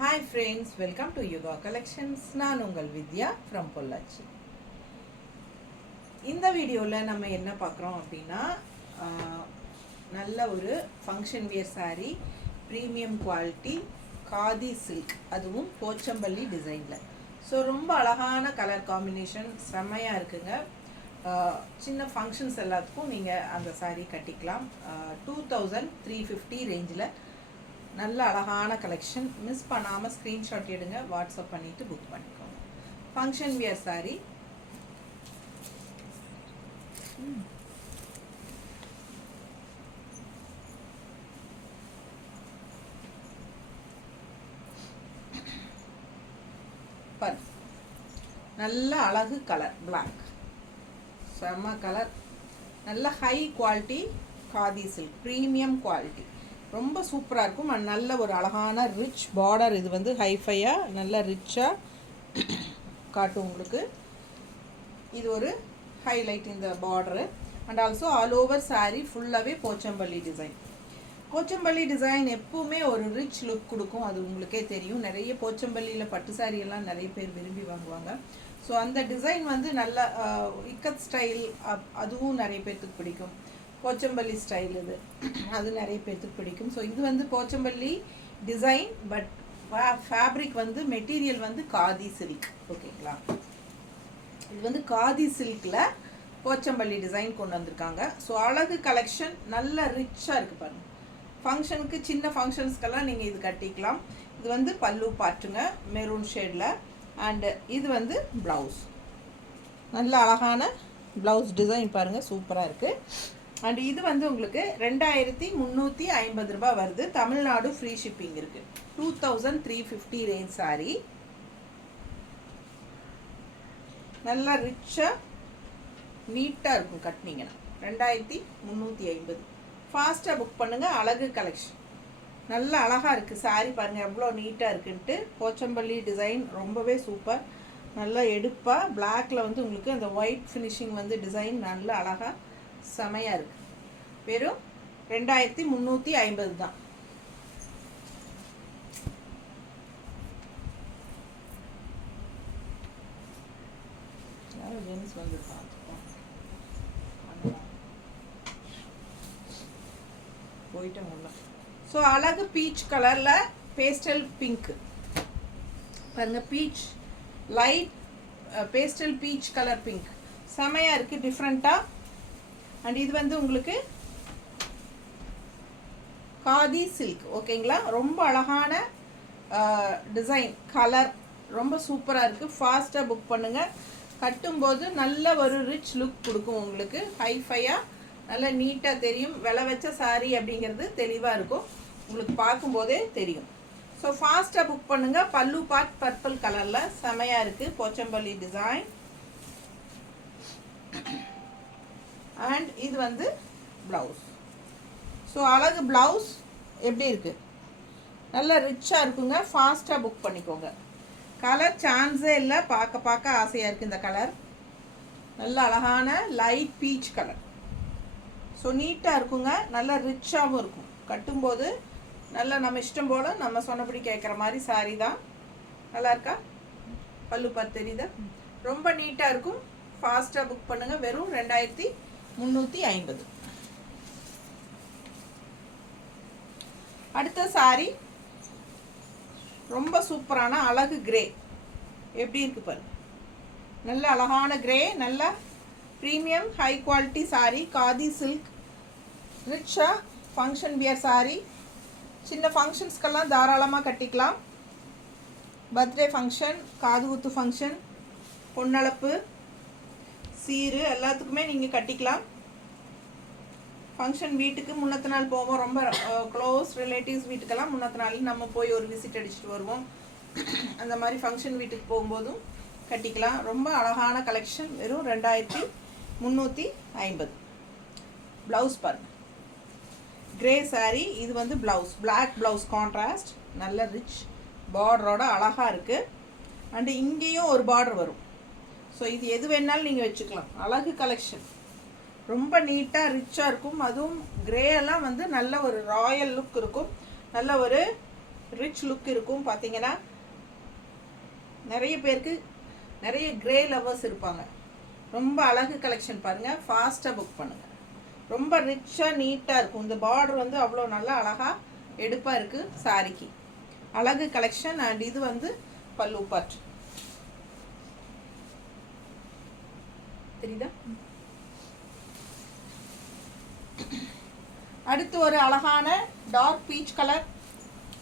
Hi friends, welcome to Yoga Collections. நான் உங்கள் வித்யா from Pollachi. இந்த வீடியோவில் நம்ம என்ன பார்க்குறோம் அப்படின்னா நல்ல ஒரு function wear saree premium quality khadi silk, அதுவும் போச்சம்பள்ளி டிசைனில். ஸோ ரொம்ப அழகான கலர் காம்பினேஷன், செம்மையாக இருக்குங்க. சின்ன ஃபங்க்ஷன்ஸ் எல்லாத்துக்கும் நீங்கள் அந்த saree கட்டிக்கலாம். 2350 ரேஞ்சில் நல்ல அழகான கலெக்ஷன். மிஸ் பண்ணாமல் ஸ்க்ரீன்ஷாட் எடுங்க, வாட்ஸ்அப் பண்ணிவிட்டு புக் பண்ணிக்கோங்க. Function wear sorry. பர் நல்ல அழகு கலர், பிளாக், செம்ம கலர், நல்ல high quality khadi silk, premium quality, ரொம்ப சூப்பராக இருக்கும். அண்ட் நல்ல ஒரு அழகான ரிச் பார்டர். இது வந்து ஹைஃபையாக நல்ல ரிச்சாக காட்டும் உங்களுக்கு. இது ஒரு ஹைலைட் இந்த border. And also all over sari ஃபுல்லாகவே போச்சம்பள்ளி டிசைன். போச்சம்பள்ளி டிசைன் எப்பவுமே ஒரு ரிச் லுக் கொடுக்கும், அது உங்களுக்கே தெரியும். நிறைய போச்சம்பள்ளியில் பட்டு சாரீ எல்லாம் நிறைய பேர் விரும்பி வாங்குவாங்க. ஸோ அந்த டிசைன் வந்து நல்ல இக்கத் ஸ்டைல், அதுவும் நிறைய பேர்த்துக்கு பிடிக்கும். போச்சம்பள்ளி ஸ்டைல் இது, அது நிறைய பேர்த்துக்கு பிடிக்கும். ஸோ இது வந்து போச்சம்பள்ளி டிசைன், பட் ஃபேப்ரிக் வந்து மெட்டீரியல் வந்து காதி சில்க். ஓகேங்களா, இது வந்து காதி சில்கில் போச்சம்பள்ளி டிசைன் கொண்டு வந்திருக்காங்க. ஸோ அழகு கலெக்ஷன், நல்ல ரிச்சாக இருக்குது பாருங்கள். ஃபங்க்ஷனுக்கு, சின்ன ஃபங்க்ஷன்ஸ்க்கெல்லாம் நீங்கள் இது கட்டிக்கலாம். இது வந்து பல்லு பாட்டுங்க, மெரூன் ஷேடில். அண்டு இது வந்து ப்ளவுஸ், நல்ல அழகான ப்ளவுஸ் டிசைன் பாருங்கள், சூப்பராக இருக்குது. அண்ட் இது வந்து உங்களுக்கு 2350 ரூபாய் வருது. தமிழ்நாடு ஃப்ரீ ஷிப்பிங் இருக்குது. 2350 ரேஞ்ச் சாரி. நல்லா ரிச்சாக நீட்டாக இருக்கும் கட்டினீங்கன்னா. 2350. ஃபாஸ்ட்டாக புக் பண்ணுங்கள். அழகு கலெக்ஷன், நல்ல அழகாக இருக்குது சாரி பாருங்கள், எவ்வளோ நீட்டாக இருக்குன்ட்டு. போச்சம்பள்ளி டிசைன் ரொம்பவே சூப்பர், நல்லா எடுப்பாக பிளாக்கில் வந்து உங்களுக்கு அந்த ஒயிட் ஃபினிஷிங் வந்து டிசைன் நல்ல அழகாக செமையாக இருக்குது. வெறும் 2350 தான். ஜென்ஸ் வந்து போயிட்டேன் உள்ள. ஸோ அழகு பீச் கலரில் பேஸ்டல் பிங்க் பாருங்க, beach light pastel peach colour pink செமையாக இருக்குது, டிஃப்ரெண்ட்டாக. அண்ட் இது வந்து உங்களுக்கு காதி சில்க். ஓகேங்களா, ரொம்ப அழகான டிசைன், கலர் ரொம்ப சூப்பராக இருக்குது. ஃபாஸ்ட்டாக புக் பண்ணுங்கள். கட்டும்போது நல்ல ஒரு ரிச் லுக் கொடுக்கும் உங்களுக்கு. ஹைஃபையாக நல்லா நீட்டாக தெரியும். விலை வச்ச சாரீ அப்படிங்கிறது தெளிவாக இருக்கும், உங்களுக்கு பார்க்கும்போதே தெரியும். ஸோ ஃபாஸ்ட்டாக புக் பண்ணுங்கள். பல்லு பார்ட் பர்பிள் கலரில் செமையாக இருக்குது, போச்சம்பள்ளி டிசைன். அண்ட் இது வந்து ப்ளவுஸ். ஸோ அழகு ப்ளவுஸ் எப்படி இருக்குது, நல்லா ரிச்சாக இருக்குங்க. ஃபாஸ்ட்டாக புக் பண்ணிக்கோங்க. கலர் சான்ஸே இல்லை, பார்க்க ஆசையாக இருக்குது இந்த கலர். நல்ல அழகான லைட் பீச் கலர். ஸோ நீட்டாக இருக்குங்க, நல்லா ரிச்சாகவும் இருக்கும். கட்டும்போது நல்லா நம்ம இஷ்டம் போல் நம்ம சொன்னபடி கேட்குற மாதிரி சாரீ தான். நல்லா இருக்கா, பல்லு பார்த்து தெரியுதா, ரொம்ப நீட்டாக இருக்கும். ஃபாஸ்ட்டாக புக் பண்ணுங்கள். வெறும் 2350. அடுத்த சாரி ரொம்ப சூப்பரான அழகு கிரே. எப்படி இருக்கு பாருங்க, நல்ல அழகான கிரே, நல்ல premium high quality sari, khadi silk, ரிச்சா ஃபங்க்ஷன் வியர் சாரி. சின்ன ஃபங்க்ஷன்ஸ்க்கெல்லாம் தாராளமாக கட்டிக்கலாம். பர்த்டே ஃபங்க்ஷன், காது குத்து ஃபங்க்ஷன், பொன்னளப்பு, சீரு எல்லாத்துக்குமே நீங்கள் கட்டிக்கலாம். ஃபங்க்ஷன் வீட்டுக்கு முன்னத்த நாள் போவோம், ரொம்ப க்ளோஸ் ரிலேட்டிவ்ஸ் வீட்டுக்கெல்லாம் முன்னத்த நாள் நம்ம போய் ஒரு விசிட் அடிச்சுட்டு வருவோம். அந்த மாதிரி ஃபங்க்ஷன் வீட்டுக்கு போகும்போதும் கட்டிக்கலாம். ரொம்ப அழகான கலெக்ஷன். வெறும் 2350. ப்ளவுஸ் பாருங்கள், கிரே சாரீ. இது வந்து ப்ளவுஸ், பிளாக் ப்ளவுஸ் கான்ட்ராஸ்ட், நல்ல ரிச் பார்டரோட அழகாக இருக்குது. அண்டு இங்கேயும் ஒரு பார்டர் வரும். ஸோ இது எது வேணாலும் நீங்கள் வச்சுக்கலாம். அழகு கலெக்ஷன், ரொம்ப நீட்டாக ரிச்சாக இருக்கும். அதுவும் கிரே எல்லாம் வந்து நல்ல ஒரு ராயல் லுக் இருக்கும். நல்ல ஒரு ரிச் லுக் இருக்கும். பார்த்தீங்கன்னா நிறைய பேருக்கு நிறைய கிரே லவர்ஸ் இருப்பாங்க. ரொம்ப அழகு கலெக்ஷன் பாருங்கள், ஃபாஸ்ட்டாக புக் பண்ணுங்கள். ரொம்ப ரிச்சாக நீட்டாக இருக்கும். இந்த பார்டர் வந்து அவ்வளோ நல்லா அழகாக எடுப்பாக இருக்குது சாரிக்கு. அழகு கலெக்ஷன். அண்ட் இது வந்து பல்லு பார்ட் தெரியுதா? அடுத்து ஒரு அழகான டார்க் பீச் கலர்,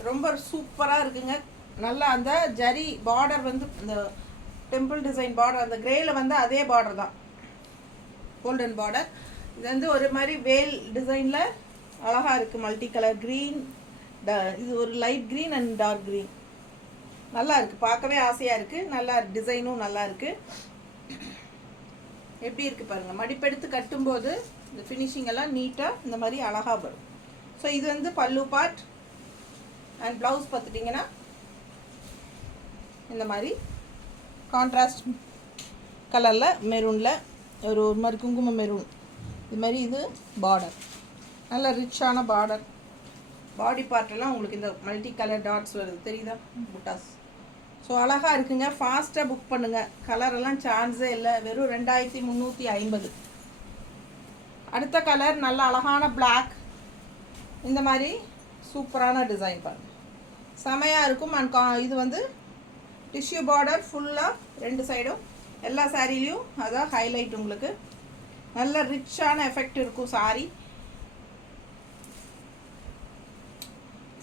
ரொம்ப சூப்பராக இருக்குங்க. நல்லா அந்த ஜரி பார்டர் வந்து இந்த டெம்பிள் டிசைன் பார்டர், அந்த கிரேயில் வந்து அதே பார்டர் தான், கோல்டன் பார்டர். இது வந்து ஒரு மாதிரி வேல் டிசைனில் அழகாக இருக்குது. மல்டி கலர் க்ரீன், இது ஒரு light green and dark green. நல்லா இருக்குது, பார்க்கவே ஆசையாக இருக்குது. நல்லா டிசைனும் நல்லா இருக்குது. எப்படி இருக்குது பாருங்கள். மடிப்பெடுத்து கட்டும்போது இந்த ஃபினிஷிங் எல்லாம் நீட்டாக இந்த மாதிரி அழகாக வரும். ஸோ இது வந்து பல்லு பார்ட். அண்ட் ப்ளவுஸ் பார்த்துட்டிங்கன்னா இந்த மாதிரி கான்ட்ராஸ்ட் கலரில் மெரூனில் ஒரு மாதிரி குங்கும மெரூன் இது மாதிரி. இது பார்டர் நல்ல ரிச்சான பார்டர். பாடி பார்ட்டெல்லாம் உங்களுக்கு இந்த மல்டி கலர் டாட்ஸ் வருது தெரியுதா, புட்டாஸ். ஸோ அழகாக இருக்குங்க. ஃபாஸ்ட்டாக புக் பண்ணுங்கள். கலரெல்லாம் சான்ஸே இல்லை. வெறும் 2350. அடுத்த கலர் நல்ல அழகான பிளாக். இந்த மாதிரி சூப்பரான டிசைன் பாருங்கள், செமையாக இருக்கும். அண்ட் இது வந்து டிஷ்யூ பார்டர் ஃபுல்லாக 2 சைடும் எல்லா சாரிலையும். அதான் ஹைலைட். உங்களுக்கு நல்ல ரிச்சான எஃபெக்ட் இருக்கும் சாரி.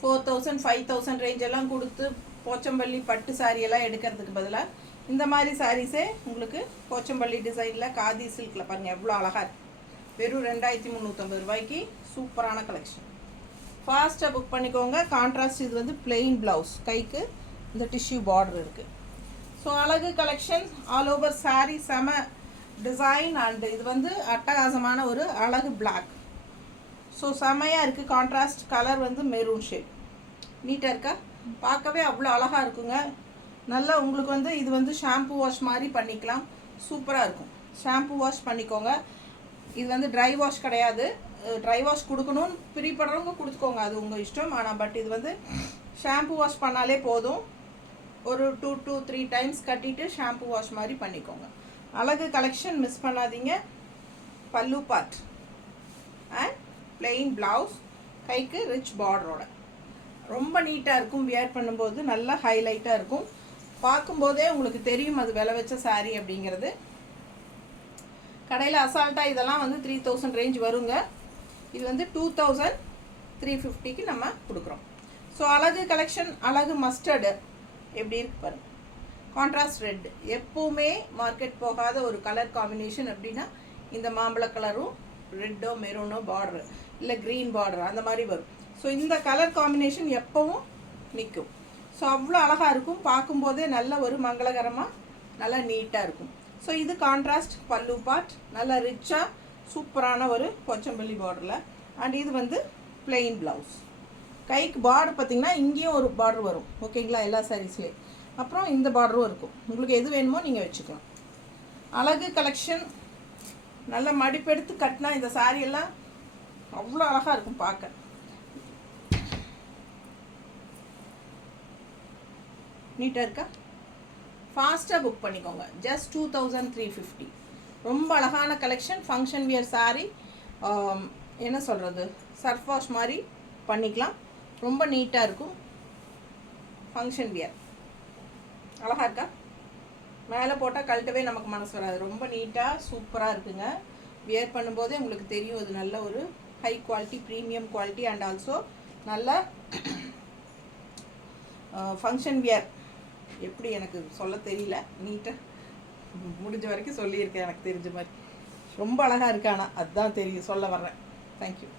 4000 5000 ரேஞ்ச் எல்லாம் கொடுத்து போச்சம்பள்ளி பட்டு சாரியெல்லாம் எடுக்கிறதுக்கு பதிலாக இந்த மாதிரி சாரீஸே உங்களுக்கு போச்சம்பள்ளி டிசைனில் காதி சில்கில் பாருங்கள் எவ்வளோ அழகாக இருக்குது. வெறும் 2350 ரூபாய்க்கு சூப்பரான கலெக்ஷன். ஃபாஸ்ட்டாக புக் பண்ணிக்கோங்க. கான்ட்ராஸ்ட் இது வந்து பிளெயின் ப்ளவுஸ், கைக்கு இந்த டிஷ்யூ பார்டர் இருக்குது. ஸோ அழகு கலெக்ஷன் ஆல் ஓவர் சாரீ, செம டிசைன். அண்ட் இது வந்து அட்டகாசமான ஒரு அழகு பிளாக். ஸோ செமையாக இருக்குது. கான்ட்ராஸ்ட் கலர் வந்து மெரூன் ஷேட். நீட்டாக இருக்கா, பார்க்கவே அவ்வளோ அழகாக இருக்குங்க. நல்லா உங்களுக்கு வந்து இது வந்து ஷாம்பு வாஷ் மாதிரி பண்ணிக்கலாம். சூப்பராக இருக்கும். ஷாம்பு வாஷ் பண்ணிக்கோங்க. இது வந்து ட்ரை வாஷ் கிடையாது. ட்ரை வாஷ் கொடுக்கணும்னு பிரிப்படுறவங்க கொடுத்துக்கோங்க, அது உங்கள் இஷ்டம். ஆனால் பட் இது வந்து ஷாம்பு வாஷ் பண்ணாலே போதும். ஒரு 2 to 3 டைம்ஸ் கட்டிட்டு ஷாம்பு வாஷ் மாதிரி பண்ணிக்கோங்க. அழகு கலெக்ஷன் மிஸ் பண்ணாதீங்க. பல்லு பார்ட் அண்ட் பிளெயின் ப்ளவுஸ், கைக்கு ரிச் பார்டரோட ரொம்ப நீட்டாக இருக்கும். வியர் பண்ணும்போது நல்லா ஹைலைட்டாக இருக்கும். பார்க்கும்போதே உங்களுக்கு தெரியும் அது விலை வச்ச சாரீ அப்படிங்கிறது. கடையில் அசால்ட்டாக இதெல்லாம் வந்து 3000 ரேஞ்ச் வருங்க. இது வந்து 2350க்கு நம்ம கொடுக்குறோம். ஸோ அழகு கலெக்ஷன். அழகு மஸ்டர்டு எப்படி இருக்கு பாருங்கள். கான்ட்ராஸ்ட் ரெட் எப்போவுமே மார்க்கெட் போகாத ஒரு கலர் காம்பினேஷன் அப்படின்னா இந்த மாம்பழ கலரும் ரெட்டோ மெரூனோ பார்டர் இல்லை க்ரீன் பார்டர் அந்த மாதிரி வரும். ஸோ இந்த கலர் காம்பினேஷன் எப்போவும் நிற்கும். ஸோ அவ்வளோ அழகாக இருக்கும். பார்க்கும்போதே நல்ல ஒரு மங்களகரமாக நல்லா நீட்டாக இருக்கும். ஸோ இது கான்ட்ராஸ்ட் பல்லு பார்ட், நல்லா ரிச்சாக சூப்பரான ஒரு கொச்சம்பள்ளி பார்டரில். அண்ட் இது வந்து பிளெயின் ப்ளவுஸ். கைக்கு பார்டர் பார்த்திங்கன்னா இங்கேயும் ஒரு பார்டர் வரும். ஓகேங்களா, எல்லா சாரீஸ்லேயும். அப்புறம் இந்த பார்டரும் இருக்கும். உங்களுக்கு எது வேணுமோ நீங்கள் வச்சுக்கலாம். அழகு கலெக்ஷன். நல்லா மடிப்பெடுத்து கட்டினா இந்த சாரியெல்லாம் அவ்வளோ அழகாக இருக்கும் பார்க்க. நீட்டாக இருக்கா? ஃபாஸ்ட்டாக புக் பண்ணிக்கோங்க. ஜஸ்ட் 2350. ரொம்ப அழகான கலெக்ஷன். ஃபங்க்ஷன் வியர் சாரீ, என்ன சொல்கிறது, சர்ஃப் வாஷ் மாதிரி பண்ணிக்கலாம். ரொம்ப நீட்டாக இருக்கும். ஃபங்க்ஷன் வியர் அழகாக இருக்கா? மேலே போட்டால் கழட்டவே நமக்கு மனசு வராது. ரொம்ப நீட்டாக சூப்பராக இருக்குங்க. வியர் பண்ணும்போதே உங்களுக்கு தெரியும் இது நல்ல ஒரு high quality, premium quality. And also நல்ல ஃபங்க்ஷன் வியர். எப்படி எனக்கு சொல்ல தெரியல, நீட்டாக முடிஞ்ச வரைக்கும் சொல்லியிருக்கேன் எனக்கு தெரிஞ்ச மாதிரி. ரொம்ப அழகாக இருக்கு. ஆனால் அதுதான் தெரியும் சொல்ல வர்றேன். தேங்க்யூ.